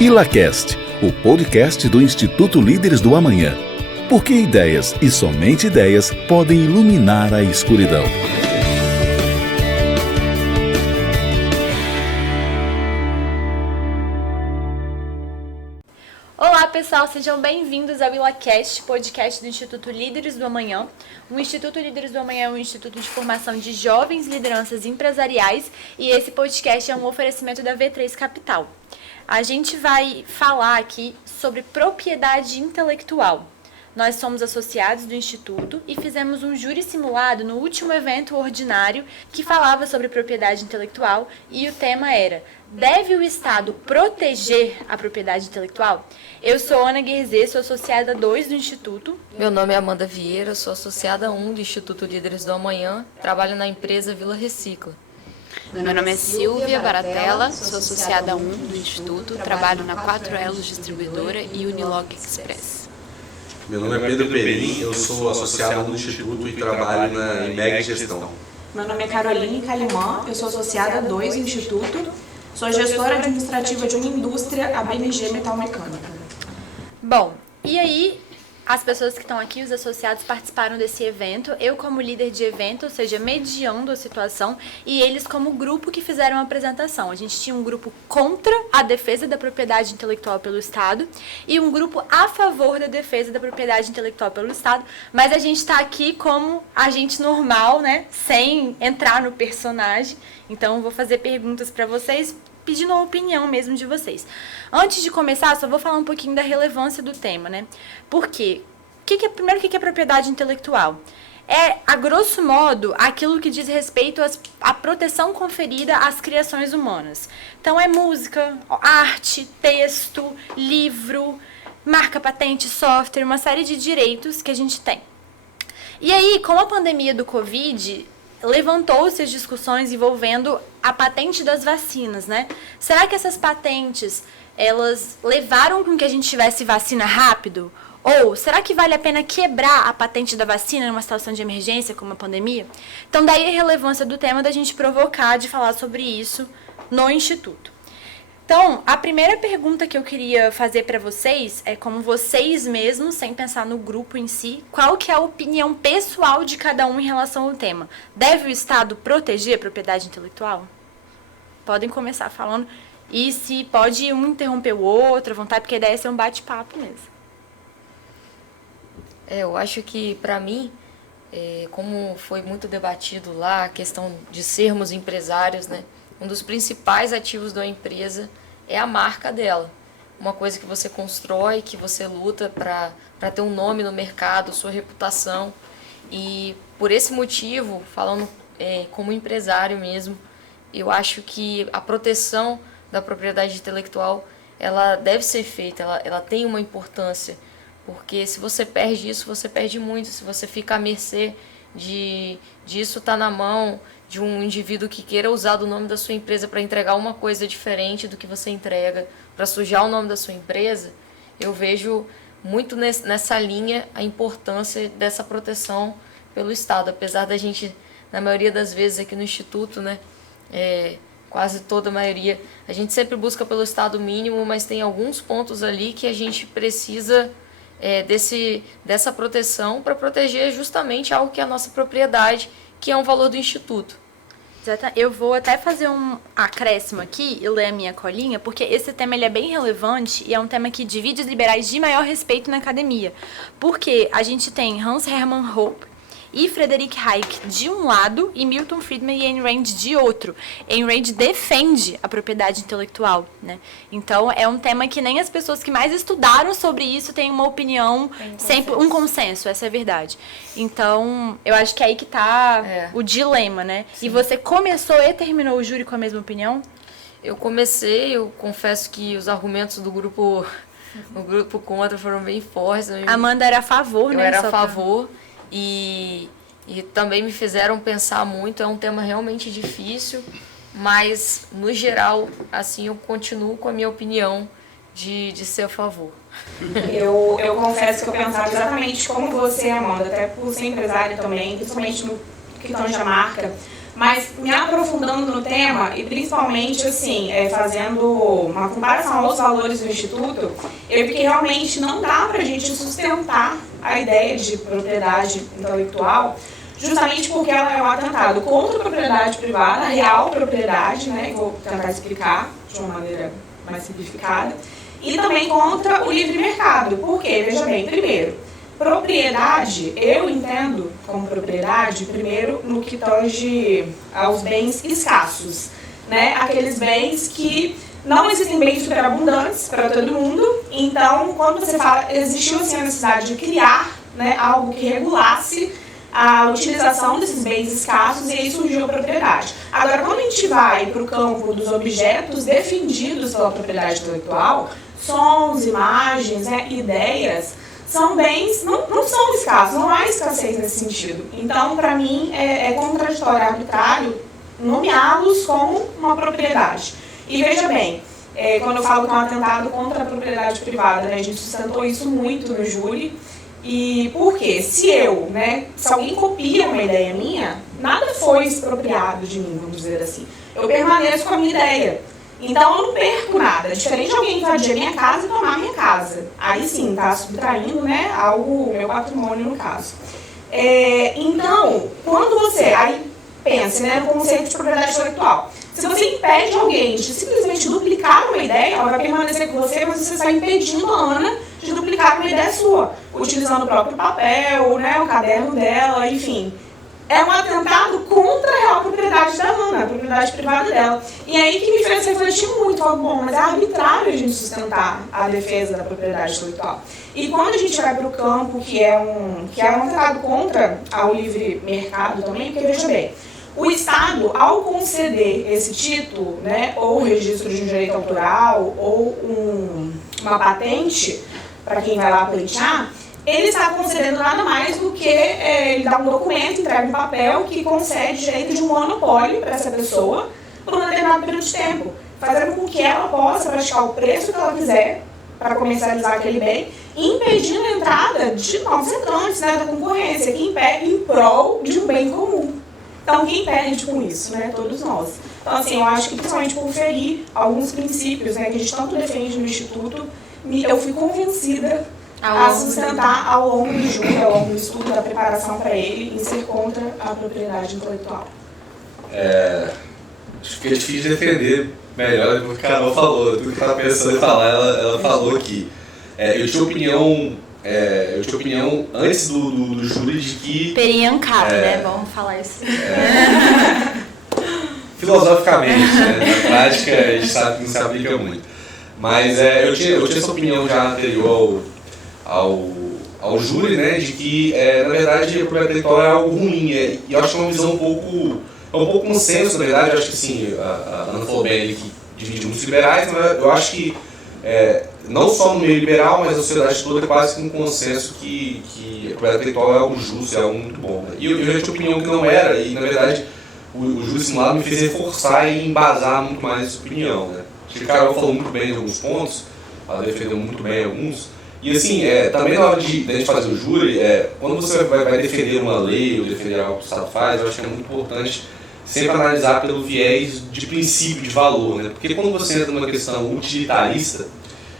ILACast, o podcast do Instituto Líderes do Amanhã. Porque ideias e somente ideias podem iluminar a escuridão. Olá pessoal, sejam bem-vindos ao ILACast, podcast do Instituto Líderes do Amanhã. O Instituto Líderes do Amanhã é um instituto de formação de jovens lideranças empresariais e esse podcast é um oferecimento da V3 Capital. A gente vai falar aqui sobre propriedade intelectual. Nós somos associados do Instituto e fizemos um júri simulado no último evento ordinário que falava sobre propriedade intelectual e o tema era: deve o Estado proteger a propriedade intelectual? Eu sou Ana Guerzê, sou associada 2 do Instituto. Meu nome é Amanda Vieira, sou associada 1 do Instituto Líderes do Amanhã, trabalho na empresa Vila Recicla. Meu nome é Silvia Baratella, sou associada 1 do Instituto, trabalho na 4 Elos Distribuidora e Unilog Express. Meu nome é Pedro Perim, eu sou associado no Instituto e trabalho na IMEG Gestão. Meu nome é Caroline Calimã, eu sou associada 2 do Instituto, sou gestora administrativa de uma indústria, a BMG Metalmecânica. Bom, e aí as pessoas que estão aqui, os associados, participaram desse evento, eu como líder de evento, ou seja, mediando a situação, e eles como grupo que fizeram a apresentação. A gente tinha um grupo contra a defesa da propriedade intelectual pelo Estado e um grupo a favor da defesa da propriedade intelectual pelo Estado, mas a gente está aqui como agente normal, né, sem entrar no personagem. Então vou fazer perguntas para vocês, pedindo a opinião mesmo de vocês. Antes de começar, só vou falar um pouquinho da relevância do tema, né? Por quê? Primeiro, o que é propriedade intelectual? É, a grosso modo, aquilo que diz respeito à proteção conferida às criações humanas. Então, é música, arte, texto, livro, marca, patente, software, uma série de direitos que a gente tem. E aí, com a pandemia do Covid, levantou-se as discussões envolvendo a patente das vacinas, né? Será que essas patentes, elas levaram com que a gente tivesse vacina rápido? Ou será que vale a pena quebrar a patente da vacina numa situação de emergência como a pandemia? Então, daí a relevância do tema da gente provocar, de falar sobre isso no Instituto. Então, a primeira pergunta que eu queria fazer para vocês é, como vocês mesmos, sem pensar no grupo em si, qual que é a opinião pessoal de cada um em relação ao tema? Deve o Estado proteger a propriedade intelectual? Podem começar falando. E se pode um interromper o outro, à vontade, porque a ideia é ser um bate-papo mesmo. Eu acho que, para mim, como foi muito debatido lá, a questão de sermos empresários, né? Um dos principais ativos da empresa é a marca dela. Uma coisa que você constrói, que você luta para ter um nome no mercado, sua reputação. E por esse motivo, falando como empresário mesmo, eu acho que a proteção da propriedade intelectual ela deve ser feita, ela tem uma importância. Porque se você perde isso, você perde muito. Se você fica à mercê disso estar na mão de um indivíduo que queira usar do nome da sua empresa para entregar uma coisa diferente do que você entrega, para sujar o nome da sua empresa, eu vejo muito nessa linha a importância dessa proteção pelo Estado. Apesar da gente, na maioria das vezes aqui no Instituto, né, quase toda a maioria, a gente sempre busca pelo Estado mínimo, mas tem alguns pontos ali que a gente precisa dessa proteção para proteger justamente algo que é a nossa propriedade, que é um valor do Instituto. Eu vou até fazer um acréscimo aqui e ler a minha colinha, porque esse tema ele é bem relevante e é um tema que divide os liberais de maior respeito na academia. Porque a gente tem Hans Hermann Hoppe e Friedrich Hayek de um lado e Milton Friedman e Ayn Rand de outro. Ayn Rand defende a propriedade intelectual, né? Então é um tema que nem as pessoas que mais estudaram sobre isso têm uma opinião, sempre um consenso, essa é a verdade. Então eu acho que é aí que tá o dilema, né? Sim. E você começou e terminou o júri com a mesma opinião? Eu confesso que os argumentos do grupo, o grupo contra foram bem fortes. Amanda era a favor, né? Eu era a favor. E também me fizeram pensar muito, é um tema realmente difícil, mas, no geral, assim, eu continuo com a minha opinião de ser a favor. Eu confesso que eu pensava exatamente como você, Amanda, até por ser empresária também, principalmente no que tange a marca. Mas me aprofundando no tema e principalmente assim, fazendo uma comparação aos valores do Instituto, eu vi que realmente não dá para a gente sustentar a ideia de propriedade intelectual, justamente porque ela é um atentado contra a propriedade privada, a real propriedade, né? Vou tentar explicar de uma maneira mais simplificada, e também contra o livre mercado. Por quê? Veja bem, primeiro, propriedade, eu entendo como propriedade, primeiro, no que tange aos bens escassos, né? Aqueles bens que não existem bens superabundantes para todo mundo. Então, quando você fala, existiu assim, a necessidade de criar, né, algo que regulasse a utilização desses bens escassos, e aí surgiu a propriedade. Agora, quando a gente vai para o campo dos objetos defendidos pela propriedade intelectual, sons, imagens, né, ideias, são bens, não são escassos, não há escassez nesse sentido. Então, para mim, é contraditório, arbitrário nomeá-los como uma propriedade. E veja bem, quando eu falo que é um atentado contra a propriedade privada, né, a gente sustentou isso muito no júri. E por quê? Se alguém copia uma ideia minha, nada foi expropriado de mim, vamos dizer assim. Eu permaneço com a minha ideia. Então eu não perco nada. É diferente de alguém invadir a minha casa e tomar a minha casa. Aí sim, está subtraindo, né, algo, meu patrimônio no caso. Então, quando você aí pensa, né, no conceito de propriedade intelectual, se você impede alguém de simplesmente duplicar uma ideia, ela vai permanecer com você, mas você está impedindo a Ana de duplicar uma ideia sua, utilizando o próprio papel, né, o caderno dela, enfim. É um atentado contra a real propriedade da Ana, a propriedade privada dela. E aí que me fez refletir muito, falando, bom, mas é arbitrário a gente sustentar a defesa da propriedade intelectual. E quando a gente vai para o campo que é um atentado contra o livre mercado também, porque veja bem, o Estado, ao conceder esse título, né, ou o registro de um direito autoral, ou uma patente, para quem vai lá pleitear, ele está concedendo nada mais do que ele dá um documento, entrega um papel que concede direito de um monopólio para essa pessoa por um determinado período de tempo, fazendo com que ela possa praticar o preço que ela quiser para comercializar aquele bem, impedindo a entrada de novos entrantes, né, da concorrência, que impede em prol de um bem comum. Então, quem perde com isso, né? Todos nós. Então, assim, eu acho que principalmente por ferir alguns princípios, né, que a gente tanto defende no Instituto, eu fui convencida a sustentar ao longo do júri, ao longo do estudo, da preparação para ele, em ser contra a propriedade intelectual. Acho que é difícil defender melhor do que a Carol falou, tudo que eu estava pensando em falar, ela falou aqui. Eu tinha opinião antes do júri de que... Periancado, né? Vamos falar isso. Filosoficamente, né? Na prática a gente sabe que não se aplica muito. Mas eu tinha essa opinião já anterior ao júri, né? De que, na verdade, a propriedade intelectual é algo ruim. E eu acho que é uma visão um pouco consenso, na verdade. Eu acho que, assim, a Ana falou bem ali que divide muitos liberais, mas eu acho que não só no meio liberal, mas a sociedade toda é quase que um consenso que a propriedade intelectual é algo justo, é algo muito bom. Né? E eu já tinha opinião que não era, e na verdade o júri simulado me fez reforçar e embasar muito mais essa opinião. Né? Acho que a Carol falou muito bem de alguns pontos, ela defendeu muito bem alguns. E assim, também na hora de gente fazer o júri, quando você vai defender uma lei ou defender algo que o Estado faz, eu acho que é muito importante sempre analisar pelo viés de princípio, de valor. Né? Porque quando você entra numa questão utilitarista,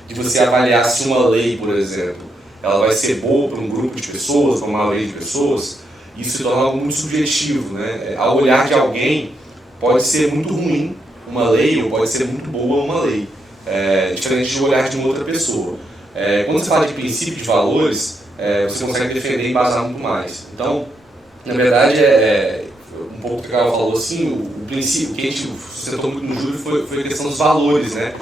de você avaliar se uma lei, por exemplo, ela vai ser boa para um grupo de pessoas, para uma maioria de pessoas, isso se torna algo muito subjetivo. Né? Ao olhar de alguém, pode ser muito ruim uma lei ou pode ser muito boa uma lei, diferente do olhar de uma outra pessoa. Quando você fala de princípio de valores, você consegue defender e embasar muito mais. Então, na verdade, um pouco do que a Carol falou, assim, o princípio que a gente sustentou muito no júri foi a questão dos valores, né?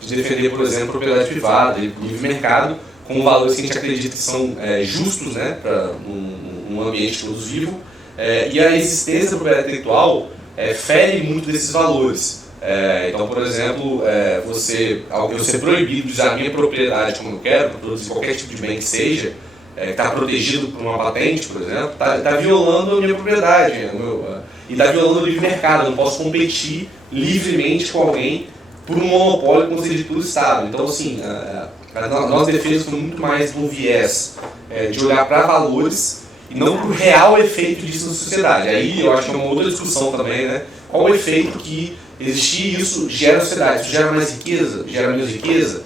De defender, por exemplo, propriedade privada e livre mercado com valores que a gente acredita que são justos, né, para um ambiente todos vivo, e a existência da propriedade intelectual fere muito desses valores. Então, por exemplo, eu ser proibido de usar a minha propriedade como eu quero, para produzir qualquer tipo de bem que seja, que está protegido por uma patente, por exemplo, está violando a minha propriedade, e está violando o livre mercado. Eu não posso competir livremente com alguém por um monopólio concedido pelo Estado. Então, assim, a nossa defesa foi muito mais de um viés de olhar para valores e não para o real efeito disso na sociedade. Aí eu acho que é uma outra discussão também, né? Qual o efeito que existir isso gera na sociedade? Isso gera mais riqueza? Gera menos riqueza?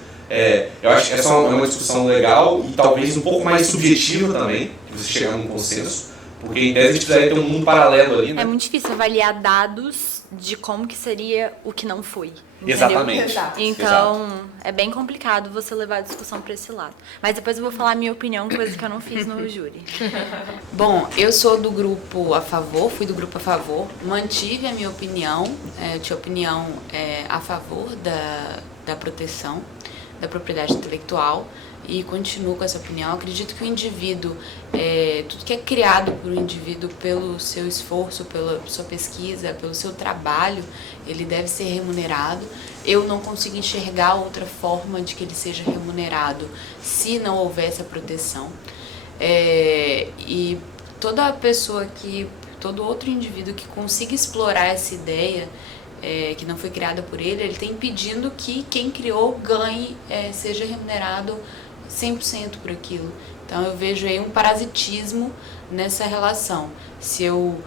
Eu acho que essa é uma discussão legal e talvez um pouco mais subjetiva também, de você chegar num consenso, porque em tese a gente precisaria ter um mundo paralelo ali, né? É muito difícil avaliar dados de como que seria o que não foi. Entendeu? Exatamente. Exato. Então, é bem complicado você levar a discussão para esse lado. Mas depois eu vou falar a minha opinião, coisa que eu não fiz no júri. Bom, eu sou do grupo a favor, fui do grupo a favor, mantive a minha opinião, tinha opinião a favor da proteção da propriedade intelectual e continuo com essa opinião. Acredito que o indivíduo, tudo que é criado por um indivíduo pelo seu esforço, pela sua pesquisa, pelo seu trabalho, ele deve ser remunerado. Eu não consigo enxergar outra forma de que ele seja remunerado se não houver essa proteção. E toda pessoa todo outro indivíduo que consiga explorar essa ideia, que não foi criada por ele está impedindo que quem criou ganhe, seja remunerado 100% por aquilo. Então eu vejo aí um parasitismo nessa relação. Se eu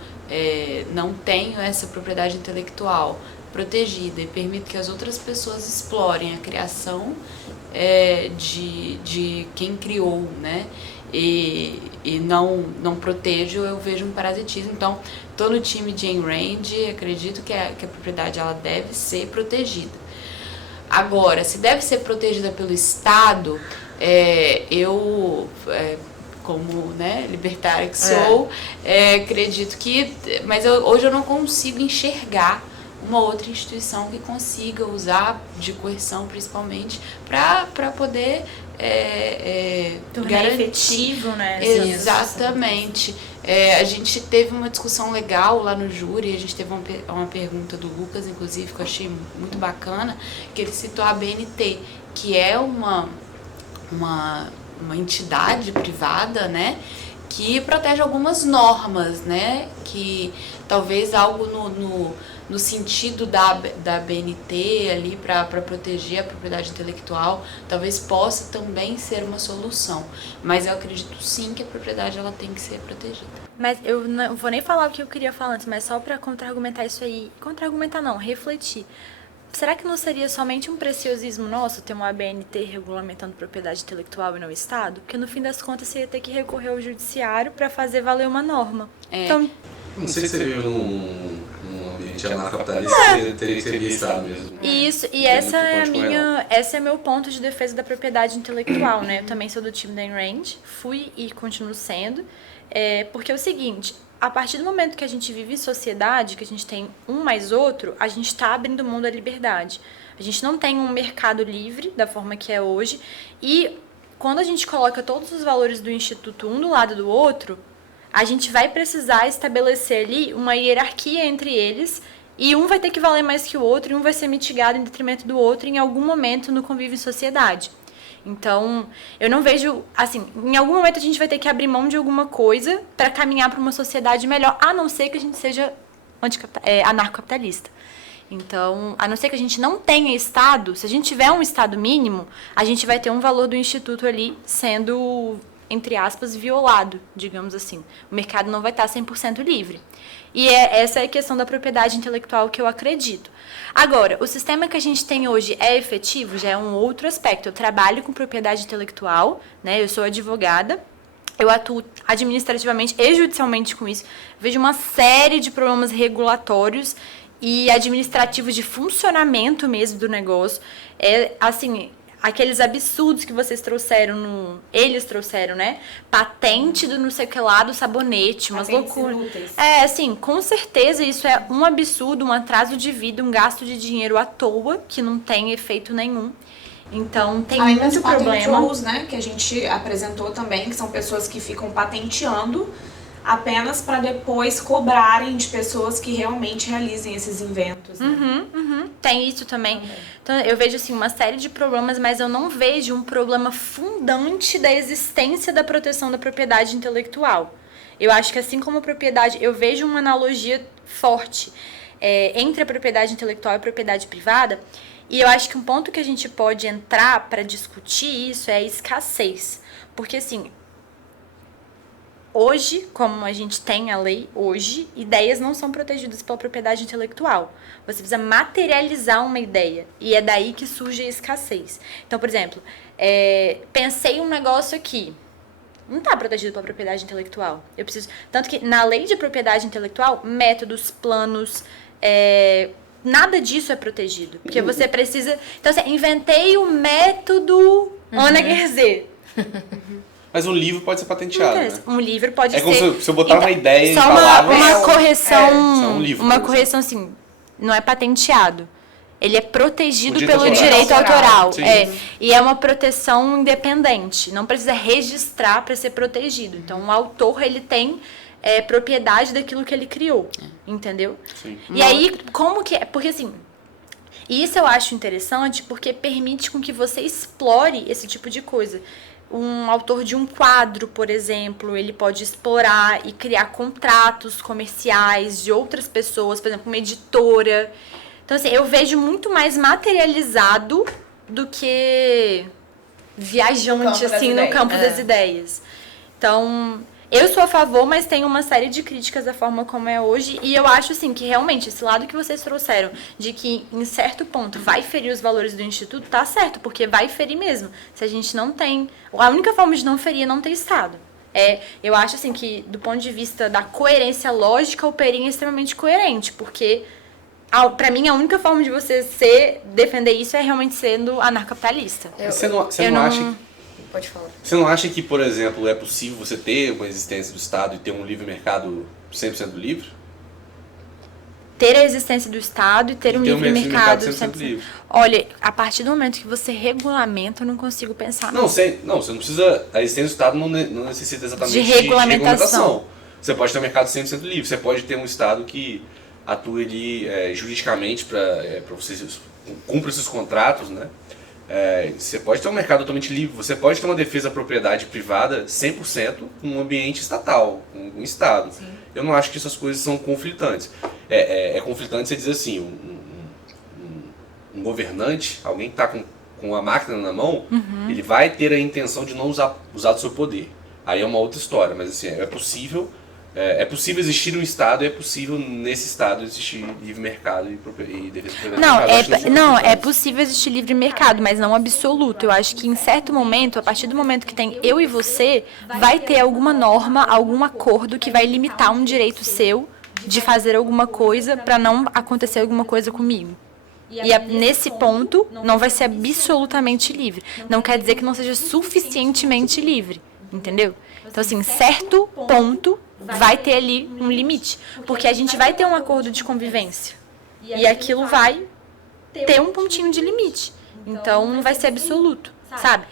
não tenho essa propriedade intelectual protegida e permito que as outras pessoas explorem a criação de quem criou, né? E não protejo, eu vejo um parasitismo. Então, estou no time de Ayn Rand, acredito que a propriedade ela deve ser protegida. Agora, se deve ser protegida pelo Estado, eu, como libertária que sou, acredito que... Mas hoje eu não consigo enxergar uma outra instituição que consiga usar de coerção, principalmente, para poder Tornar efetivo, né? Exatamente. A gente teve uma discussão legal lá no júri, a gente teve uma pergunta do Lucas, inclusive, que eu achei muito bacana, que ele citou a ABNT, que é uma entidade privada, né, que protege algumas normas, né, que talvez algo no sentido da BNT ali para proteger a propriedade intelectual, talvez possa também ser uma solução. Mas eu acredito sim que a propriedade ela tem que ser protegida. Mas eu não vou nem falar o que eu queria falar antes, mas só para contra-argumentar isso aí. Contra-argumentar não, refletir. Será que não seria somente um preciosismo nosso ter uma ABNT regulamentando propriedade intelectual e não o Estado? Porque no fim das contas você ia ter que recorrer ao judiciário para fazer valer uma norma. Então, não sei se você vive num ambiente anarcocapitalista, teria que ser Estado mesmo. Isso, e esse é meu ponto de defesa da propriedade intelectual, né? Eu também sou do time da Ayn Rand, fui e continuo sendo, porque é o seguinte, a partir do momento que a gente vive em sociedade, que a gente tem um mais outro, a gente está abrindo mão da liberdade. A gente não tem um mercado livre da forma que é hoje, e quando a gente coloca todos os valores do Instituto um do lado do outro, a gente vai precisar estabelecer ali uma hierarquia entre eles, e um vai ter que valer mais que o outro, e um vai ser mitigado em detrimento do outro em algum momento no convívio em sociedade. Então, eu não vejo, assim, em algum momento a gente vai ter que abrir mão de alguma coisa para caminhar para uma sociedade melhor, a não ser que a gente seja anarcocapitalista. Então, a não ser que a gente não tenha Estado, se a gente tiver um Estado mínimo, a gente vai ter um valor do Instituto ali sendo, entre aspas, violado, digamos assim. O mercado não vai estar 100% livre. E essa é a questão da propriedade intelectual que eu acredito. Agora, o sistema que a gente tem hoje é efetivo? Já é um outro aspecto. Eu trabalho com propriedade intelectual, né? Eu sou advogada, eu atuo administrativamente e judicialmente com isso. Vejo uma série de problemas regulatórios e administrativos de funcionamento mesmo do negócio. Assim, aqueles absurdos que vocês trouxeram, eles trouxeram, né? Patente do não sei o que lá, do sabonete, umas loucuras. Assim, com certeza isso é um absurdo, um atraso de vida, um gasto de dinheiro à toa, que não tem efeito nenhum. Então, tem muito problema. Trolls, né, que a gente apresentou também, que são pessoas que ficam patenteando apenas para depois cobrarem de pessoas que realmente realizem esses inventos. Né? Tem isso também. Então, eu vejo assim, uma série de problemas, mas eu não vejo um problema fundante da existência da proteção da propriedade intelectual. Eu acho que assim como a propriedade, eu vejo uma analogia forte entre a propriedade intelectual e a propriedade privada, e eu acho que um ponto que a gente pode entrar para discutir isso é a escassez. Porque assim, hoje, como a gente tem a lei hoje, ideias não são protegidas pela propriedade intelectual. Você precisa materializar uma ideia. E é daí que surge a escassez. Então, por exemplo, pensei um negócio aqui. Não está protegido pela propriedade intelectual. Eu preciso. Tanto que na lei de propriedade intelectual, métodos, planos, nada disso é protegido. Porque você precisa. Então, assim, inventei o método Ana Guerzê. Mas um livro pode ser patenteado, né? Um livro pode ser... É como se eu botar uma ideia em só palavras... uma correção... um livro, uma correção, assim, não é patenteado. Ele é protegido pelo autoral. direito autoral. Sim. E é uma proteção independente. Não precisa registrar para ser protegido. Então, o autor, ele tem propriedade daquilo que ele criou. Entendeu? Sim. E aí, como que é? Porque, assim... Isso eu acho interessante porque permite com que você explore esse tipo de coisa. Um autor de um quadro, por exemplo, ele pode explorar e criar contratos comerciais de outras pessoas, por exemplo, uma editora. Então, assim, eu vejo muito mais materializado do que viajante, assim, no campo das ideias. Então, eu sou a favor, mas tenho uma série de críticas da forma como é hoje. E eu acho, assim, que realmente esse lado que vocês trouxeram, de que em certo ponto vai ferir os valores do Instituto, tá certo, porque vai ferir mesmo. Se a gente não tem... A única forma de não ferir é não ter Estado. Eu acho, assim, que do ponto de vista da coerência lógica, o Perim é extremamente coerente, porque... Pra mim, a única forma de você defender isso é realmente sendo anarcapitalista. Você não acha... Pode falar. Você não acha que, por exemplo, é possível você ter uma existência do Estado e ter um livre mercado 100% livre? Ter a existência do Estado e ter um livre mercado 100% livre. Olha, a partir do momento que você regulamenta, eu não consigo pensar. Não, você não precisa... A existência do Estado não necessita exatamente de regulamentação. Você pode ter um mercado 100% livre. Você pode ter um Estado que atua ali juridicamente para você cumprir esses contratos, né? Você pode ter um mercado totalmente livre, você pode ter uma defesa da propriedade privada 100% num ambiente estatal, um Estado. Sim. Eu não acho que essas coisas são conflitantes. É conflitante você dizer assim, um governante, alguém que está com a máquina na mão, ele vai ter a intenção de não usar do seu poder. Aí é uma outra história, mas assim, é possível existir um Estado e é possível nesse Estado existir livre mercado e defesa da propriedade. É possível existir livre mercado, mas não absoluto. Eu acho que em certo momento, a partir do momento que tem eu e você, vai ter alguma norma, algum acordo que vai limitar um direito seu de fazer alguma coisa para não acontecer alguma coisa comigo. E nesse ponto, não vai ser absolutamente livre. Não quer dizer que não seja suficientemente livre, entendeu? Então, assim, em certo ponto, vai ter ali um limite. Porque a gente vai ter um acordo de convivência. E aquilo vai ter um pontinho de limite. Então, não vai ser absoluto, sabe?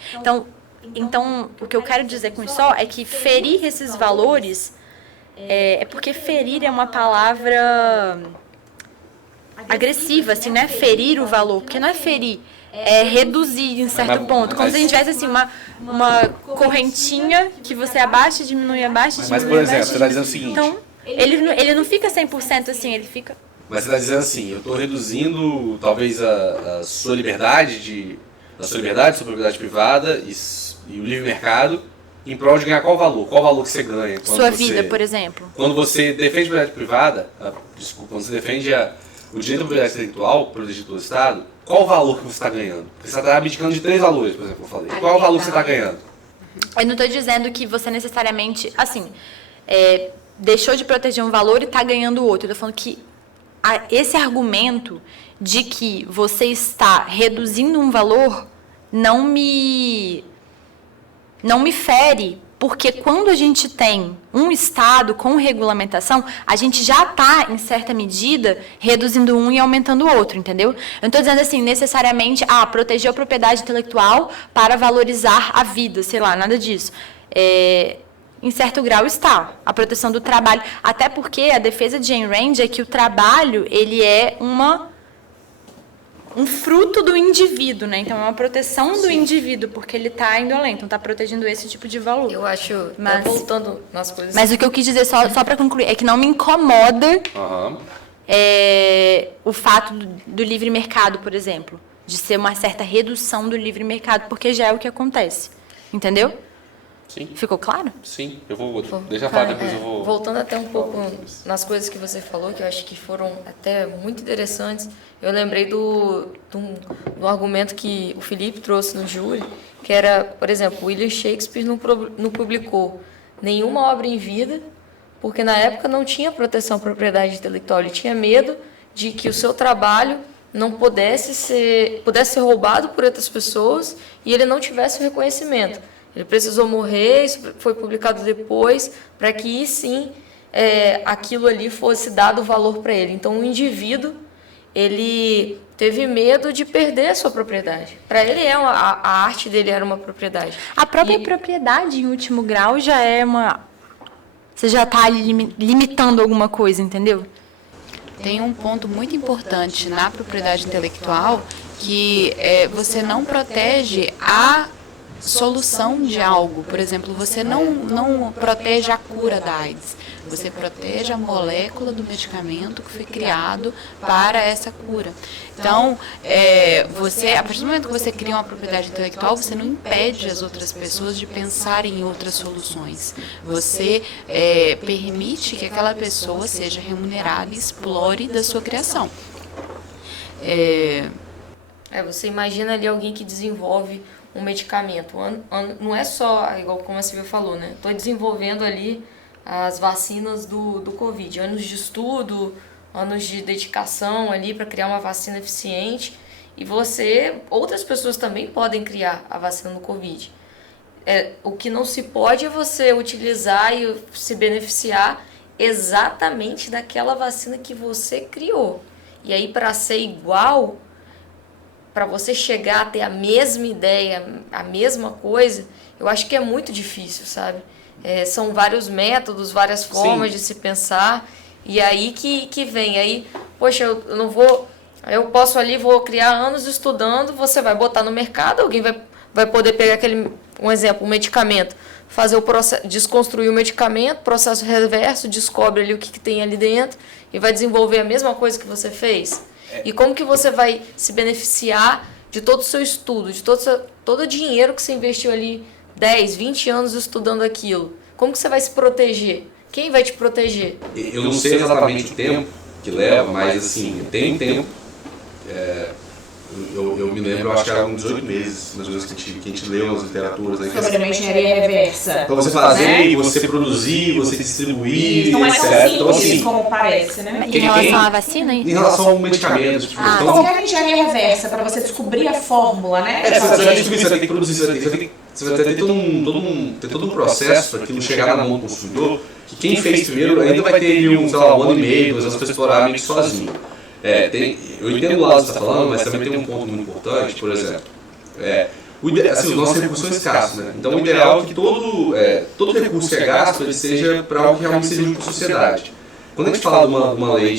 Então o que eu quero dizer com isso só é que ferir esses valores... porque ferir é uma palavra agressiva, assim, não é ferir o valor. Porque não é ferir, é reduzir em certo ponto. Como se a gente tivesse, assim, uma correntinha que você abaixa, diminui, abaixa, diminui. Mas, por exemplo, você está dizendo o seguinte... Então, ele não fica 100% assim, ele fica... Mas você está dizendo assim, eu estou reduzindo, talvez, a sua liberdade, sua propriedade privada e o livre mercado em prol de ganhar qual valor? Qual valor que você ganha? Sua vida, por exemplo. Quando você defende a propriedade privada, quando você defende o direito à propriedade intelectual protegido pelo Estado, qual o valor que você está ganhando? Porque você está abdicando de 3 valores, por exemplo, que eu falei. Qual é o valor que você está ganhando? Eu não estou dizendo que você necessariamente, assim, deixou de proteger um valor e está ganhando outro. Eu estou falando que esse argumento de que você está reduzindo um valor não me fere, porque quando a gente tem um Estado com regulamentação, a gente já está, em certa medida, reduzindo um e aumentando o outro, entendeu? Eu não estou dizendo assim, necessariamente, proteger a propriedade intelectual para valorizar a vida, sei lá, nada disso. Em certo grau está. A proteção do trabalho, até porque a defesa de Ayn Rand é que o trabalho, ele é um fruto do indivíduo, né? Então, é uma proteção do indivíduo, porque ele está indo além. Então, está protegendo esse tipo de valor. Eu acho, voltando nas coisas... Mas o que eu quis dizer, só para concluir, é que não me incomoda o fato do livre mercado, por exemplo, de ser uma certa redução do livre mercado, porque já é o que acontece. Entendeu? Sim. Ficou claro? Sim, eu vou deixar falar, depois eu vou... Voltando até um pouco nas coisas que você falou, que eu acho que foram até muito interessantes, eu lembrei do argumento que o Felipe trouxe no júri, que era, por exemplo, William Shakespeare não publicou nenhuma obra em vida, porque na época não tinha proteção à propriedade intelectual, ele tinha medo de que o seu trabalho não pudesse ser roubado por outras pessoas e ele não tivesse o reconhecimento. Ele precisou morrer, isso foi publicado depois, para que sim aquilo ali fosse dado valor para ele. Então o indivíduo, ele teve medo de perder a sua propriedade. Para ele a arte dele era uma propriedade. A própria propriedade, em último grau, já é uma... Você já está limitando alguma coisa, entendeu? Tem um ponto muito importante na propriedade intelectual que você não protege a solução de algo. Por exemplo, você não protege a cura da AIDS. Você protege a molécula do medicamento que foi criado para essa cura. Então, a partir do momento que você cria uma propriedade intelectual, você não impede as outras pessoas de pensarem em outras soluções. Você permite que aquela pessoa seja remunerada e explore da sua criação. Você imagina ali alguém que desenvolve um medicamento. Não é só, igual como a Silvia falou, né? Estou desenvolvendo ali as vacinas do Covid. Anos de estudo, anos de dedicação ali para criar uma vacina eficiente. E outras pessoas também podem criar a vacina do Covid. O que não se pode é você utilizar e se beneficiar exatamente daquela vacina que você criou. E aí, para ser igual, para você chegar a ter a mesma ideia, a mesma coisa, eu acho que é muito difícil, sabe? São vários métodos, várias formas de se pensar, e aí que vem. Aí, poxa, eu não vou... Eu posso ali, vou criar anos estudando, você vai botar no mercado, alguém vai poder pegar um exemplo, um medicamento, fazer o processo, desconstruir o medicamento, processo reverso, descobre ali o que tem ali dentro, e vai desenvolver a mesma coisa que você fez. E como que você vai se beneficiar de todo o seu estudo, de todo o dinheiro que você investiu ali 10, 20 anos estudando aquilo? Como que você vai se proteger? Quem vai te proteger? Eu não sei exatamente o tempo que leva, mas assim, tem um tempo. Eu me lembro, eu acho que eram 18 meses, mais ou menos, que a gente leu nas literaturas. Né, sobre a engenharia reversa. Para você fazer, você produzir, você distribuir, não é tão etc. simples Então, assim, como parece, né? Em relação à vacina? Em relação ao medicamento. Tipo, então, como que é a engenharia reversa? Para você descobrir a fórmula, né? Você vai descobrir, você vai ter que produzir, você vai ter todo um processo para aquilo chegar na mão do consumidor, que quem fez primeiro ainda vai ter sei lá, 1 ano e meio, 2 anos para explorar meio que sozinho. Eu entendo o lado que você está falando, mas também tem um ponto muito importante, por exemplo. Os nossos recursos são escassos, né? Então o ideal é que todo recurso que é gasto ele seja para algo que realmente seja útil para a sociedade. Quando a gente fala de uma lei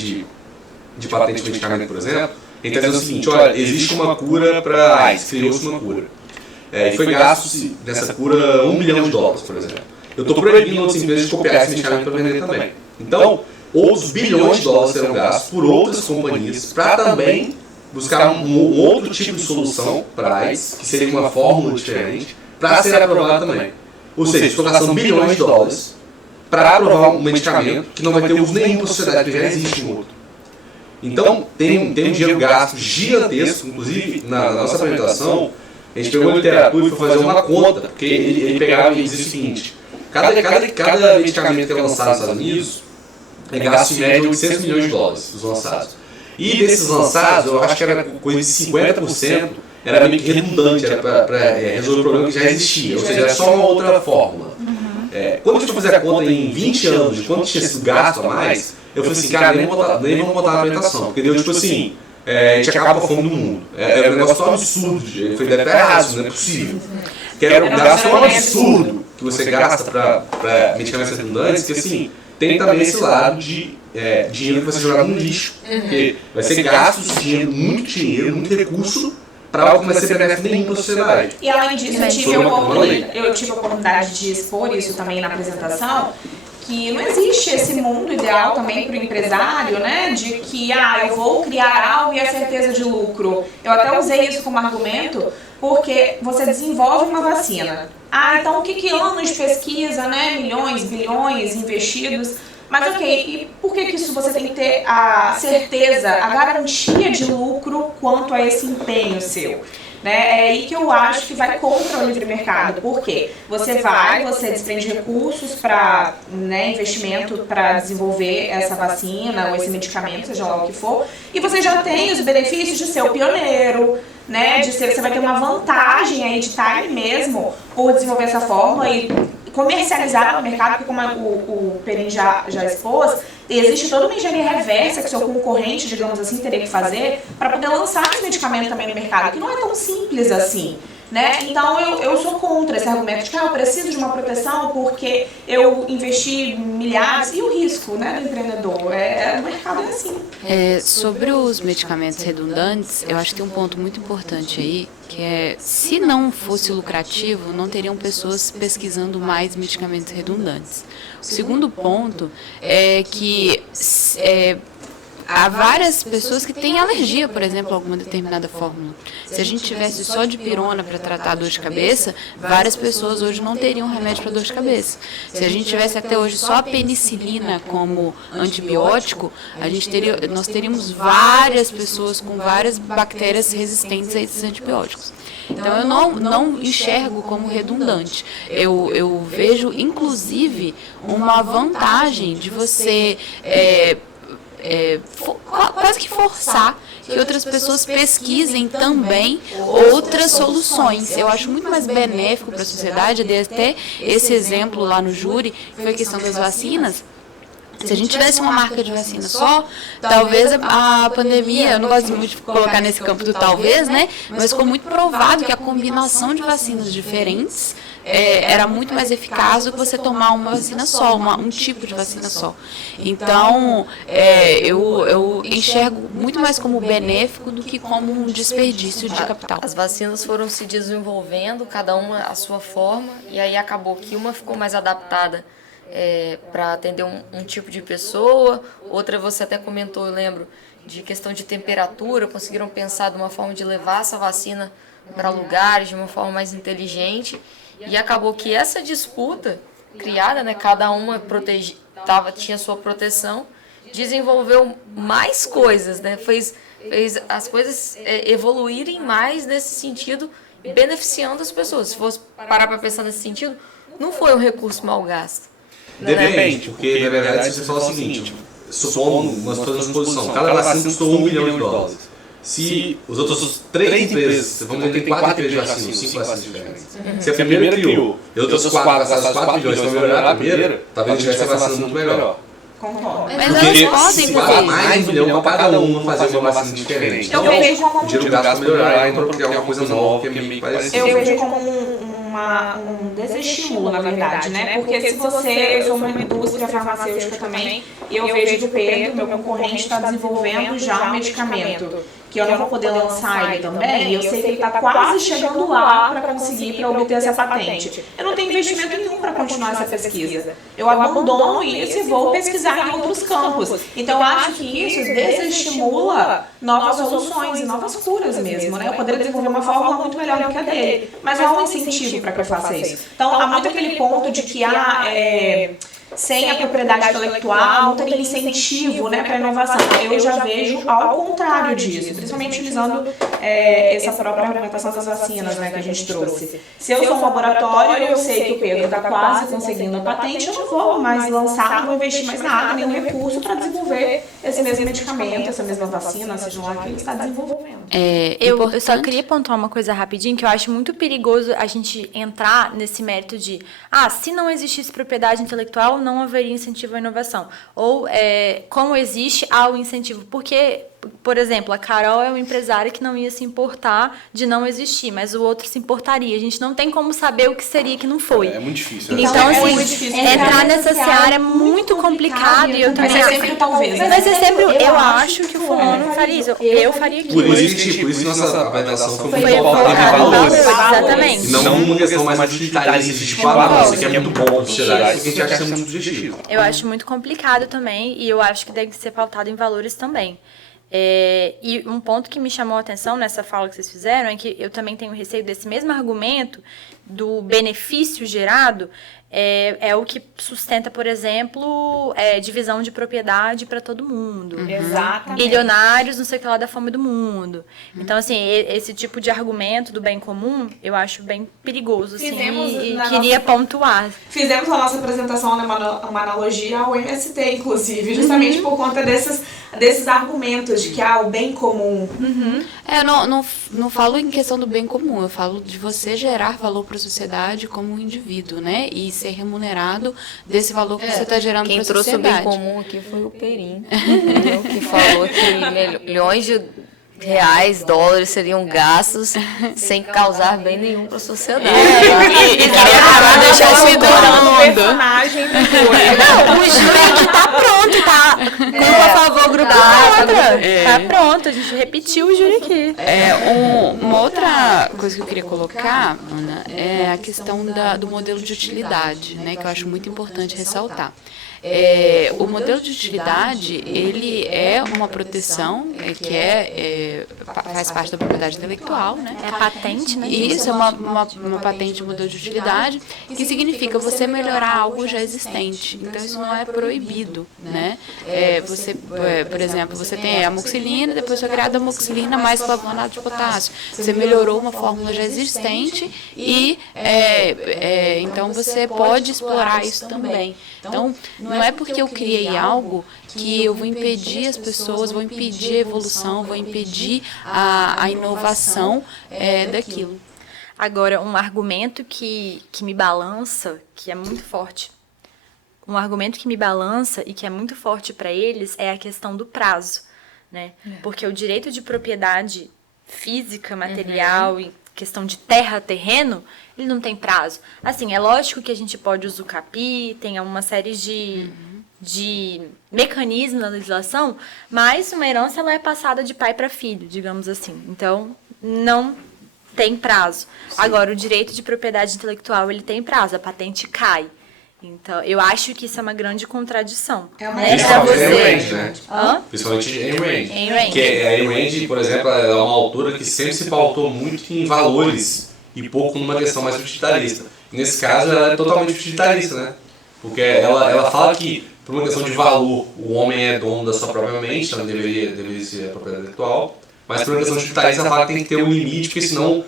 de patente de medicamento, por exemplo, a gente está dizendo o seguinte: olha, existe uma cura para AIDS, criou-se uma cura. E foi gasto nessa cura $1 bilhão, por exemplo. Eu estou proibindo outras empresas de copiar esse medicamento para vender também. Então, outros bilhões de dólares serão gastos por outras companhias para também buscar um outro tipo de solução para AIDS, que seria uma fórmula diferente, para ser aprovada também. Ou seja, estou gastando bilhões de dólares para aprovar um medicamento que não vai ter uso nenhum para a sociedade, porque já existe um outro. Então, tem um dinheiro gasto gigantesco, inclusive na nossa apresentação, a gente pegou a literatura e foi fazer uma conta, porque ele pegava e dizia o seguinte: cada medicamento que é lançado nos Estados Unidos é gasto em média $800 milhões os lançados. E desses lançados, eu acho que era coisa de 50%, era meio que redundante, era para resolver o problema que já existia, ou seja, era só uma outra fórmula. Quando a gente foi fazer a conta em 20 anos de quanto tinha sido gasto a mais, eu falei assim, cara, nem vamos botar na apresentação, porque deu tipo assim, a gente acaba com a fome do mundo. É um negócio tão absurdo, foi deve estar errado, não é possível. Que era um gasto tão absurdo que você gasta para medicamentos redundantes, que assim, tem também esse lado de dinheiro que vai ser jogado no lixo. Porque vai ser gasto muito dinheiro, muito recurso, para algo que vai ser benéfico nenhum para a sociedade. E além disso, eu tive a oportunidade de expor isso também na apresentação, que não existe esse mundo ideal também para o empresário, né? De que, eu vou criar algo e a certeza de lucro. Eu até usei isso como argumento, porque você desenvolve uma vacina. Então o que anos de pesquisa, né? Milhões, bilhões investidos. Mas ok, e por que isso você tem que ter a certeza, a garantia de lucro quanto a esse empenho seu? Né? É aí que eu acho que vai contra o livre mercado, porque você desprende recursos para investimento para desenvolver essa vacina ou esse medicamento, seja lá o que for, e você já tem os benefícios de ser o pioneiro, né? Você vai ter uma vantagem aí de time mesmo por desenvolver essa fórmula e comercializar no mercado, porque como o Perim já expôs, existe toda uma engenharia reversa que o seu concorrente, digamos assim, teria que fazer para poder lançar esse medicamento também no mercado, que não é tão simples assim. Né? Então eu sou contra esse argumento de que eu preciso de uma proteção porque eu investi milhares e o risco, né, do empreendedor. O mercado é assim. Sobre os medicamentos redundantes, eu acho que tem um ponto muito importante aí, que é, se não fosse lucrativo, não teriam pessoas pesquisando mais medicamentos redundantes. O segundo ponto é que há várias pessoas que têm alergia, por exemplo, a alguma determinada fórmula. Se a gente tivesse só dipirona para tratar a dor de cabeça, várias pessoas hoje não teriam remédio para dor de cabeça. Se a gente tivesse até hoje só a penicilina como antibiótico, nós teríamos várias pessoas com várias bactérias resistentes a esses antibióticos. Então, eu não enxergo como redundante. Eu vejo, inclusive, uma vantagem de você quase que forçar que outras pessoas pesquisem também outras soluções. Eu acho muito mais benéfico para a sociedade. Eu dei até esse exemplo lá no júri, que foi a questão das vacinas. Se a gente tivesse uma marca de vacina só, talvez a pandemia, eu não gosto muito de colocar nesse campo do talvez, né? Mas ficou muito provado que a combinação de vacinas diferentes era muito mais eficaz do que você tomar uma vacina só, um tipo de vacina só. Então, eu enxergo muito mais como benéfico do que como um desperdício de capital. As vacinas foram se desenvolvendo, cada uma à sua forma, e aí acabou que uma ficou mais adaptada para atender um tipo de pessoa, outra você até comentou, eu lembro, de questão de temperatura, conseguiram pensar de uma forma de levar essa vacina para lugares de uma forma mais inteligente, e acabou que essa disputa criada, né, cada uma tinha sua proteção, desenvolveu mais coisas, né, fez as coisas evoluírem mais nesse sentido, beneficiando as pessoas. Se fosse parar para pensar nesse sentido, não foi um recurso mal gasto. Depende, porque na verdade se você fala o seguinte, supondo uma posição, cada vacina custou $1 bilhão. Se os outros 3 empresas, vamos ter 4 empresas de vacina, 5 vacinas diferentes. Se a primeira criou e as outras 4 gastaram 4 bilhões para melhorar a primeira, talvez tivesse uma vacina muito melhor. Concordo. Mas elas podem se pagar mais $1 bilhão para cada um fazer uma vacina diferente. Eu vejo como o dinheiro gasto para melhorar, então porque é uma coisa nova, que é meio parecido. Eu vejo como um desestímulo, na verdade, né? Porque eu sou uma indústria farmacêutica também, e eu vejo que o Pedro, meu concorrente, está desenvolvendo já um medicamento que eu não vou poder lançar ele também, e eu sei que ele está quase chegando lá para obter essa patente. Eu não tenho investimento nenhum para continuar essa pesquisa. Eu abandono isso e vou pesquisar em outros campos. Então, eu acho que isso desestimula novas soluções e novas curas mesmo, né? Eu poderia desenvolver uma fórmula muito melhor do que a dele, mas não há um incentivo para que eu faça isso. Então, há muito aquele ponto de que sem a propriedade intelectual, não teria incentivo, né, para a inovação. Eu já vejo ao contrário disso, principalmente utilizando essa própria argumentação das vacinas, né, que a gente trouxe. Se eu sou um laboratório e eu sei que o Pedro está quase conseguindo a patente, eu não vou mais lançar, não vou investir mais nada, nenhum recurso para desenvolver esse mesmo medicamento, essa mesma vacina, seja lá que ele está desenvolvendo. Eu só queria pontuar uma coisa rapidinho, que eu acho muito perigoso a gente entrar nesse mérito de se não existisse propriedade intelectual, não haveria incentivo à inovação. Ou, como existe, há o incentivo. Porque Por exemplo, a Carol é uma empresária que não ia se importar de não existir, mas o outro se importaria. A gente não tem como saber o que seria que não foi. É muito difícil. Né? Então, é assim, muito difícil entrar nessa seara é muito complicado e eu também... Vai ser sempre talvez. Vai ser sempre, eu acho que o fulano faria isso. Eu faria aquilo. Por isso que nossa avaliação foi Foi muito focado pautada em em valores, valores. exatamente. E não uma questão mais utilitarista, tipo, não, isso aqui é muito bom para a sociedade, porque a gente acha que é muito subjetivo. Eu acho muito complicado também e eu acho que deve ser pautado em valores também. E um ponto que me chamou a atenção nessa fala que vocês fizeram é que eu também tenho receio desse mesmo argumento do benefício gerado é o que sustenta, por exemplo, divisão de propriedade para todo mundo. Exatamente. Bilionários, não sei o que lá, da fome do mundo. Então, assim, esse tipo de argumento do bem comum, eu acho bem perigoso, assim, e queria pontuar. Fizemos na nossa apresentação uma analogia ao MST, inclusive, justamente por conta desses argumentos de que o bem comum. Eu não falo em questão do bem comum, eu falo de você gerar valor para a sociedade como um indivíduo, né? E ser remunerado desse valor que você está gerando para a sociedade. Quem trouxe o bem comum aqui foi o Perim, entendeu? Que falou que milhões de reais, dólares seriam gastos sem causar bem nenhum para a sociedade. Deixar esse personagem Não, o júri que tá pronto, tá? Por favor, grupo tá pronto, a gente repetiu o júri aqui. Uma outra coisa que eu queria colocar, Ana, é a questão do modelo de utilidade, né, que eu acho muito importante ressaltar. O modelo de utilidade, ele é uma proteção que faz parte da propriedade intelectual, né? É a patente, né? Isso é uma patente de modelo de utilidade, que significa você melhorar algo já existente. Então, isso não é proibido, né? Por exemplo, você tem a amoxicilina, depois foi criada a amoxicilina mais flavonato de potássio. Você melhorou uma fórmula já existente e, então, você pode explorar isso também. Então, não é porque eu criei algo que eu vou impedir as pessoas, vou impedir a evolução, vou impedir a inovação daquilo. Agora, um argumento que me balança, que é muito forte. Um argumento que me balança e que é muito forte para eles é a questão do prazo, né? Porque o direito de propriedade física, material e questão de terra, terreno, ele não tem prazo. Assim, é lógico que a gente pode usucapiar, tem uma série de mecanismos na legislação, mas uma herança ela é passada de pai para filho, digamos assim. Então, não tem prazo. Sim. Agora, o direito de propriedade intelectual, ele tem prazo, a patente cai. Então, eu acho que isso é uma grande contradição. Principalmente Ayn Rand, né? Principalmente Ayn Rand. Que a Ayn Rand, por exemplo, ela é uma autora que sempre se pautou muito em valores e pouco numa questão mais utilitarista. Nesse caso, ela é totalmente utilitarista, né? Porque ela fala que, por uma questão de valor, o homem é dono da sua própria mente, então deveria ser a propriedade intelectual, mas por uma questão de utilitarista, ela fala que tem que ter um limite, porque senão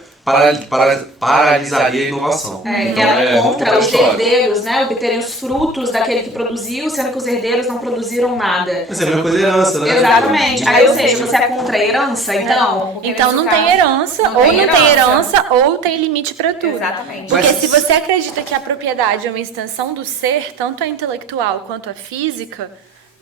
paralisaria a inovação. Então, ela contra os herdeiros, né, obterem os frutos daquele que produziu, sendo que os herdeiros não produziram nada. Mas é a mesma coisa herança, né? Exatamente. Aí, ou seja, você é contra a herança, então? Então não tem herança, ou não tem herança, ou tem limite para tudo. Exatamente. Porque se você acredita que a propriedade é uma extensão do ser, tanto a intelectual quanto a física,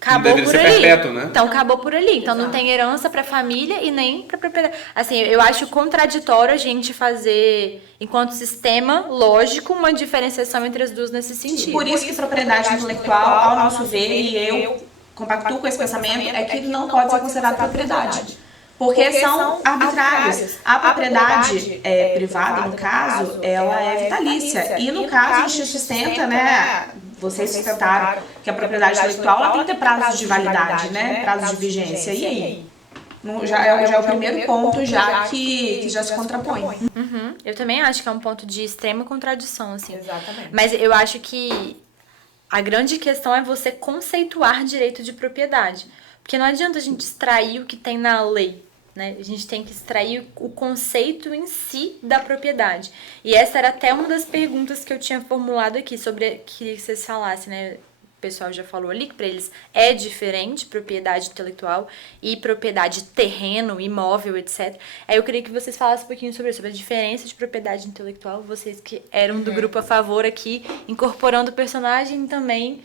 acabou por ali. Perpétuo, né? Então acabou por ali. Então não tem herança para a família e nem para propriedade. Assim, eu acho contraditório a gente fazer, enquanto sistema lógico, uma diferenciação entre as duas nesse sentido. Por isso que propriedade intelectual, ao nosso ver, e eu compactuo com esse pensamento, é que não pode ser considerada propriedade. Porque são arbitrários. A propriedade privada, no caso, ela é vitalícia. E no caso, a gente sustenta, né? Vocês sustentaram que a propriedade intelectual ela tem que ter prazo de validade, né? Prazo de vigência. E aí? Já é o primeiro ponto que já se contrapõe. Eu também acho que é um ponto de extrema contradição, assim. Exatamente. Mas eu acho que a grande questão é você conceituar direito de propriedade. Porque não adianta a gente extrair o que tem na lei, né? A gente tem que extrair o conceito em si da propriedade. E essa era até uma das perguntas que eu tinha formulado aqui, queria que vocês falassem, né? pessoal já falou ali, que para eles é diferente, propriedade intelectual e propriedade terreno, imóvel, etc. Aí eu queria que vocês falassem um pouquinho sobre a diferença de propriedade intelectual, vocês que eram do grupo a favor aqui, incorporando o personagem também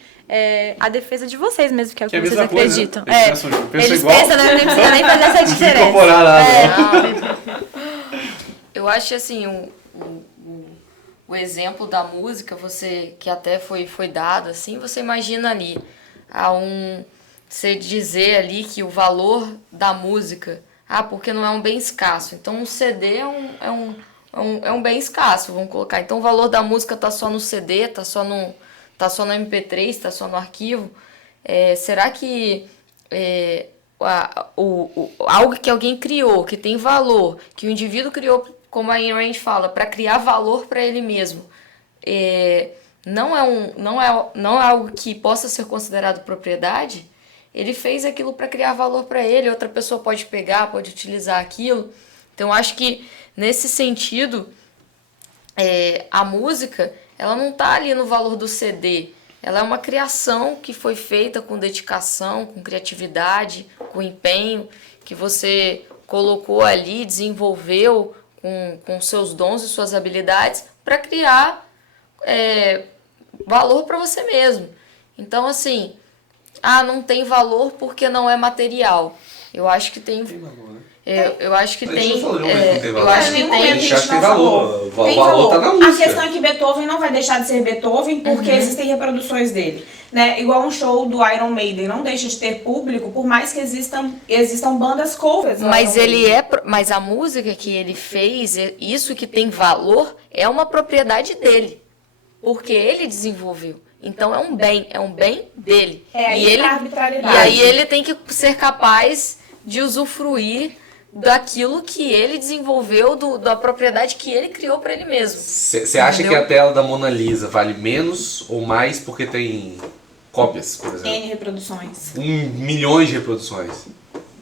a defesa de vocês mesmo, que é o que vocês acreditam. Né? Eles pensam, né? Nem precisa nem fazer essa diferença. Incorporar nada. Eu acho assim, o exemplo da música, você que até foi dado, assim, você imagina ali, você dizer ali que o valor da música, porque não é um bem escasso. Então um CD é um bem escasso, vamos colocar. Então o valor da música tá só no CD, tá só no MP3, tá só no arquivo. Será que algo que alguém criou, que tem valor, que o indivíduo criou, como a Ayn Rand fala, para criar valor para ele mesmo, não é algo que possa ser considerado propriedade? Ele fez aquilo para criar valor para ele, outra pessoa pode pegar, pode utilizar aquilo. Então, acho que, nesse sentido, a música, ela não está ali no valor do CD. Ela é uma criação que foi feita com dedicação, com criatividade, com empenho, que você colocou ali, desenvolveu com seus dons e suas habilidades para criar valor para você mesmo. Então, assim, não tem valor porque não é material. Eu acho que tem valor, né? Eu acho que tem. Eu acho que tem. A gente acha que tem valor. O valor tá na música. A questão é que Beethoven não vai deixar de ser Beethoven porque existem reproduções dele. Né? Igual um show do Iron Maiden não deixa de ter público, por mais que existam bandas covers. Mas a música que ele fez, isso que tem valor, é uma propriedade dele. Porque ele desenvolveu. Então é um bem dele. E aí ele tem que ser capaz de usufruir daquilo que ele desenvolveu, da propriedade que ele criou para ele mesmo. Você acha que a tela da Mona Lisa vale menos ou mais porque tem cópias, por exemplo? N reproduções. 1.000.000 de reproduções.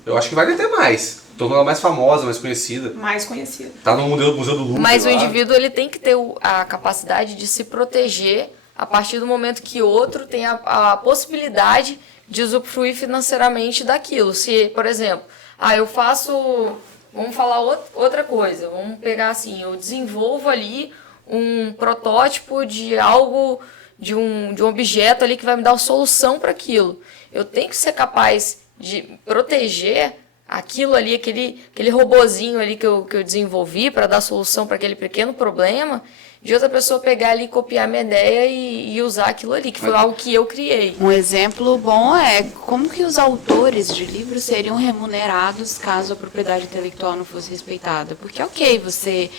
Eu acho que vale até mais. Tornou ela mais famosa, mais conhecida. Mais conhecida. Tá no Museu do Louvre. Mas o indivíduo ele tem que ter a capacidade de se proteger a partir do momento que outro tem a possibilidade de usufruir financeiramente daquilo. Se, por exemplo, eu faço... Vamos falar outra coisa. Vamos pegar assim, eu desenvolvo ali um protótipo de algo, de um objeto ali que vai me dar uma solução para aquilo. Eu tenho que ser capaz de proteger aquilo ali, aquele robozinho ali que eu desenvolvi para dar solução para aquele pequeno problema, de outra pessoa pegar ali, copiar minha ideia e usar aquilo ali, que foi algo que eu criei. Um exemplo bom é como que os autores de livros seriam remunerados caso a propriedade intelectual não fosse respeitada. Porque você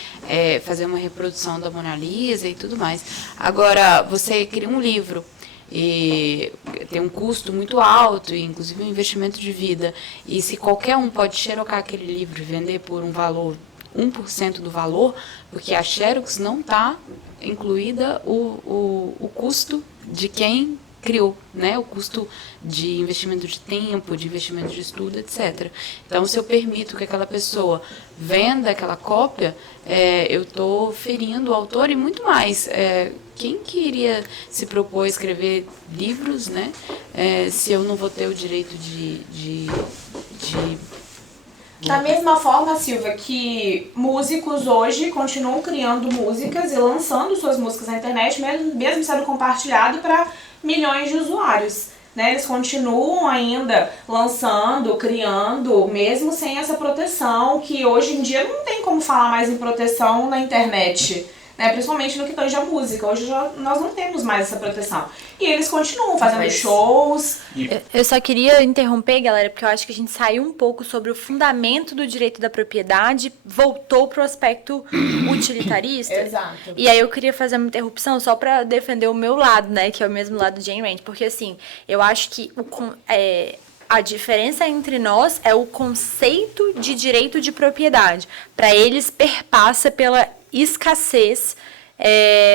fazer uma reprodução da Mona Lisa e tudo mais. Agora, você cria um livro e tem um custo muito alto, inclusive um investimento de vida. E se qualquer um pode xerocar aquele livro e vender por um valor 1% do valor, porque a Xerox não está incluída o custo de quem criou, né? O custo de investimento de tempo, de investimento de estudo, etc. Então, se eu permito que aquela pessoa venda aquela cópia, eu estou ferindo o autor e muito mais. Quem que iria se propor a escrever livros, né? Se eu não vou ter o direito de Da mesma forma, Silvia, que músicos hoje continuam criando músicas e lançando suas músicas na internet, mesmo sendo compartilhado para milhões de usuários. Né? Eles continuam ainda lançando, criando, mesmo sem essa proteção, que hoje em dia não tem como falar mais em proteção na internet. Né? Principalmente no que tange a música. Hoje nós não temos mais essa proteção. E eles continuam fazendo shows. Eu só queria interromper, galera, porque eu acho que a gente saiu um pouco sobre o fundamento do direito da propriedade, voltou pro aspecto utilitarista. Exato. E aí eu queria fazer uma interrupção só para defender o meu lado, né, que é o mesmo lado de Ayn Rand, porque assim, eu acho que a diferença entre nós é o conceito de direito de propriedade. Para eles, perpassa pela escassez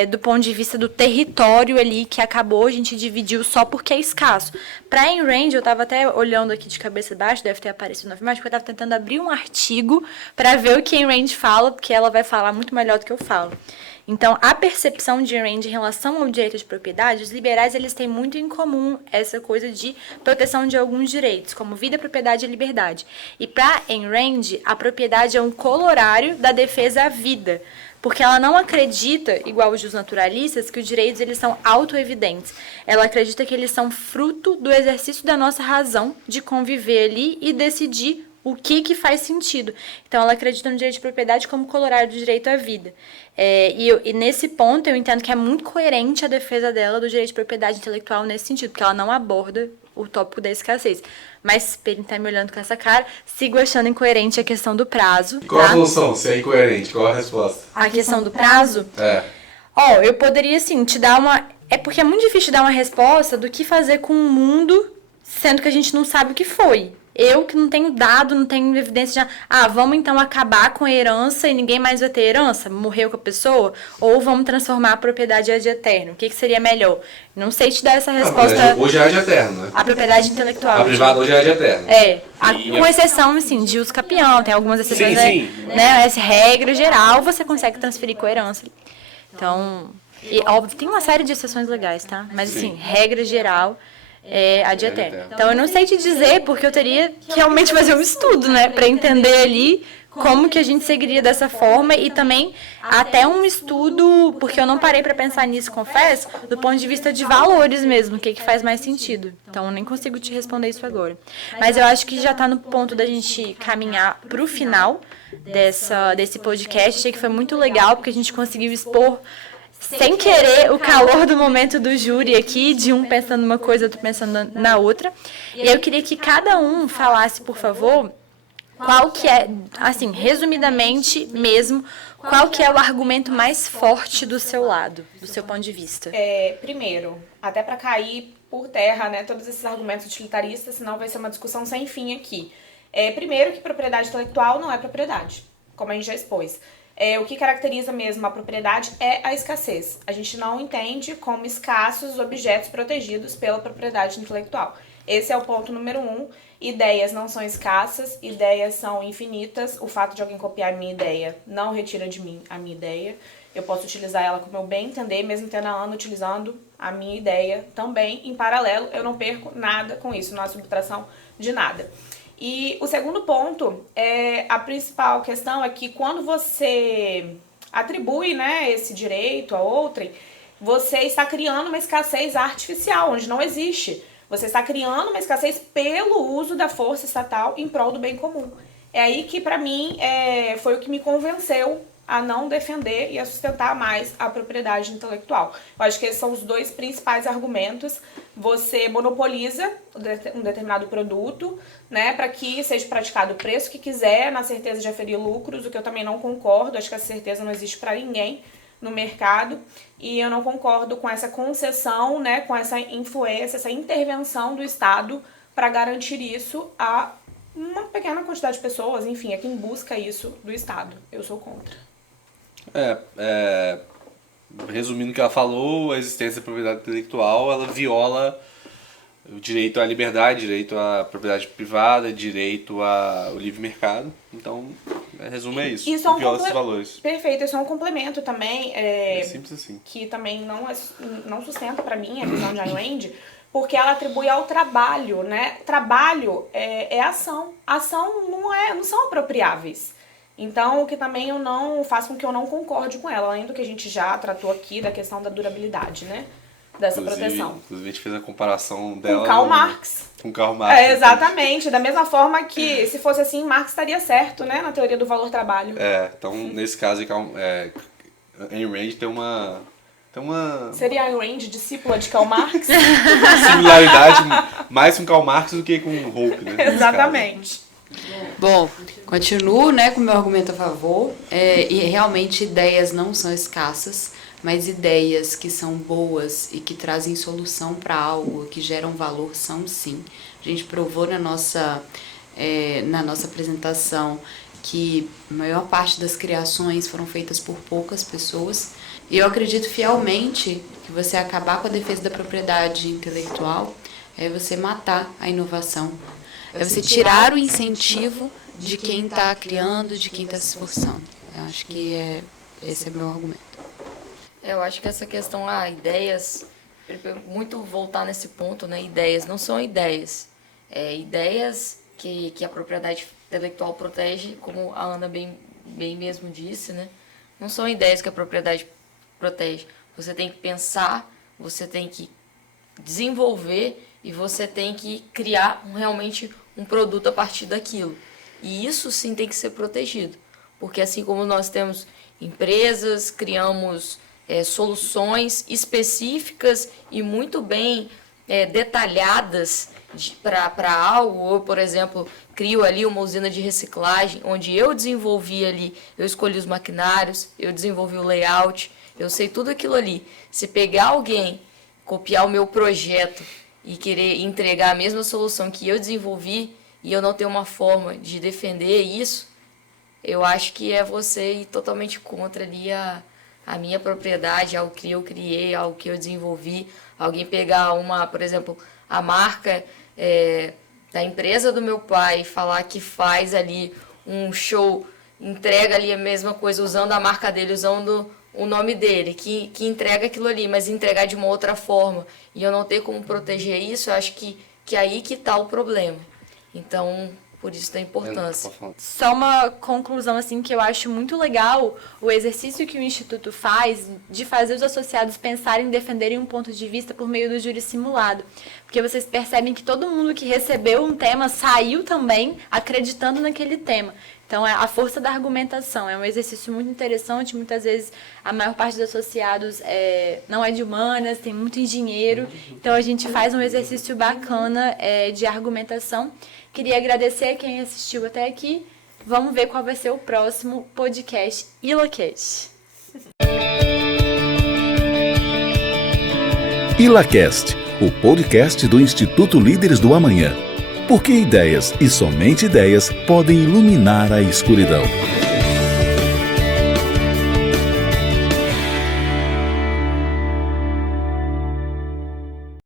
do ponto de vista do território ali que acabou, a gente dividiu só porque é escasso. Para Ayn Rand, eu estava até olhando aqui de cabeça baixa, deve ter aparecido na filmagem, porque eu estava tentando abrir um artigo para ver o que Ayn Rand fala, porque ela vai falar muito melhor do que eu falo. Então, a percepção de Ayn Rand em relação ao direito de propriedade, os liberais eles têm muito em comum essa coisa de proteção de alguns direitos, como vida, propriedade e liberdade. E para Ayn Rand, a propriedade é um colorário da defesa à vida, porque ela não acredita, igual os naturalistas, que os direitos eles são autoevidentes. Ela acredita que eles são fruto do exercício da nossa razão de conviver ali e decidir o que faz sentido. Então, ela acredita no direito de propriedade como colorário do direito à vida. E nesse ponto, eu entendo que é muito coerente a defesa dela do direito de propriedade intelectual nesse sentido, porque ela não aborda o tópico da escassez. Mas, ele tá me olhando com essa cara, sigo achando incoerente a questão do prazo. Qual a tá? solução? Se é incoerente, qual a resposta? A questão do prazo? Eu poderia, assim, te dar uma... É porque é muito difícil dar uma resposta do que fazer com o mundo, sendo que a gente não sabe o que foi. Eu que não tenho dado, não tenho evidência de... vamos então acabar com a herança e ninguém mais vai ter herança? Morreu com a pessoa? Ou vamos transformar a propriedade ad eterno? O que seria melhor? Não sei te dar essa resposta... Hoje é ad eterno, né? A propriedade intelectual. A privada hoje é ad eterno. Com exceção, assim, de uso capião, tem algumas exceções, né? Essa regra geral, você consegue transferir com a herança. Então, óbvio, tem uma série de exceções legais, tá? Mas, assim, regra geral... ad eterno. Então, eu não sei te dizer, porque eu teria que realmente fazer um estudo, né? Para entender ali como que a gente seguiria dessa forma e também até um estudo, porque eu não parei para pensar nisso, confesso, do ponto de vista de valores mesmo, o que faz mais sentido. Então, eu nem consigo te responder isso agora. Mas eu acho que já está no ponto da gente caminhar para o final desse podcast. Achei que foi muito legal, porque a gente conseguiu expor sem querer o calor do momento do júri aqui, de um pensando numa coisa, outro pensando na outra. E eu queria que cada um falasse, por favor, qual que é, assim, resumidamente mesmo, qual que é o argumento mais forte do seu lado, do seu ponto de vista. Primeiro, até para cair por terra, né, todos esses argumentos utilitaristas, senão vai ser uma discussão sem fim aqui. Primeiro que propriedade intelectual não é propriedade, como a gente já expôs. O que caracteriza mesmo a propriedade é a escassez. A gente não entende como escassos objetos protegidos pela propriedade intelectual. Esse é o ponto número 1. Ideias não são escassas, ideias são infinitas. O fato de alguém copiar a minha ideia não retira de mim a minha ideia. Eu posso utilizar ela como eu bem entender, mesmo tendo a Ana utilizando a minha ideia também. Em paralelo, eu não perco nada com isso, não há subtração de nada. E o segundo ponto, a principal questão é que quando você atribui, né, esse direito a outrem, você está criando uma escassez artificial, onde não existe. Você está criando uma escassez pelo uso da força estatal em prol do bem comum. É aí que, para mim, foi o que me convenceu a não defender e a sustentar mais a propriedade intelectual. Eu acho que esses são os dois principais argumentos. Você monopoliza um determinado produto, né, para que seja praticado o preço que quiser, na certeza de aferir lucros, o que eu também não concordo. Acho que essa certeza não existe para ninguém no mercado, e eu não concordo com essa concessão, né, com essa influência, essa intervenção do Estado para garantir isso a uma pequena quantidade de pessoas, enfim, é quem busca isso do Estado. Eu sou contra. Resumindo o que ela falou, a existência da propriedade intelectual, ela viola o direito à liberdade, direito à propriedade privada, direito ao livre mercado. Então, resumo é isso. Isso é viola esses valores. Perfeito, isso é um complemento também. É simples assim. Que também não sustenta para mim a visão de Ayn Rand, porque ela atribui ao trabalho, né? Trabalho é ação. Ação não são apropriáveis. Então, o que também eu não faço com que eu não concorde com ela, além do que a gente já tratou aqui da questão da durabilidade, né? Dessa proteção. Inclusive, a gente fez a comparação dela... Com Karl Marx. Com Karl Marx. Exatamente. Da mesma forma que, se fosse assim, Marx estaria certo, né? Na teoria do valor-trabalho. Então, nesse caso, Ayn Rand tem uma... Seria Ayn Rand discípula de Karl Marx? Similaridade mais com Karl Marx do que com Hope, né? Exatamente. Bom, continuo, né, com o meu argumento a favor, e realmente ideias não são escassas, mas ideias que são boas e que trazem solução para algo, que geram valor, são sim. A gente provou na nossa apresentação que a maior parte das criações foram feitas por poucas pessoas, e eu acredito fielmente que você acabar com a defesa da propriedade intelectual é você matar a inovação. É você tirar o incentivo de quem está criando, de quem está se esforçando. Eu acho que esse é o meu argumento. Eu acho que essa questão, ideias, muito voltar nesse ponto, né? Ideias não são ideias. Ideias que a propriedade intelectual protege, como a Ana bem mesmo disse, né? Não são ideias que a propriedade protege. Você tem que pensar, você tem que desenvolver e você tem que criar realmente um produto a partir daquilo. E isso sim tem que ser protegido. Porque assim como nós temos empresas, criamos soluções específicas e muito bem detalhadas para algo, ou, por exemplo, crio ali uma usina de reciclagem, onde eu desenvolvi ali, eu escolhi os maquinários, eu desenvolvi o layout, eu sei tudo aquilo ali. Se pegar alguém, copiar o meu projeto e querer entregar a mesma solução que eu desenvolvi e eu não ter uma forma de defender isso, eu acho que é você ir totalmente contra ali a minha propriedade, algo que eu criei, algo que eu desenvolvi. Alguém pegar por exemplo, a marca da empresa do meu pai, falar que faz ali um show, entrega ali a mesma coisa, usando a marca dele, usando o nome dele, que entrega aquilo ali, mas entregar de uma outra forma, e eu não ter como proteger isso, eu acho que aí que está o problema. Então, por isso da importância. Só uma conclusão, assim, que eu acho muito legal o exercício que o Instituto faz de fazer os associados pensarem e defenderem um ponto de vista por meio do júri simulado. Porque vocês percebem que todo mundo que recebeu um tema saiu também acreditando naquele tema. Então, a força da argumentação é um exercício muito interessante. Muitas vezes, a maior parte dos associados não é de humanas, tem muito engenheiro. Então, a gente faz um exercício bacana de argumentação. Queria agradecer a quem assistiu até aqui. Vamos ver qual vai ser o próximo podcast ILACast. ILACast, o podcast do Instituto Líderes do Amanhã. Porque ideias e somente ideias podem iluminar a escuridão.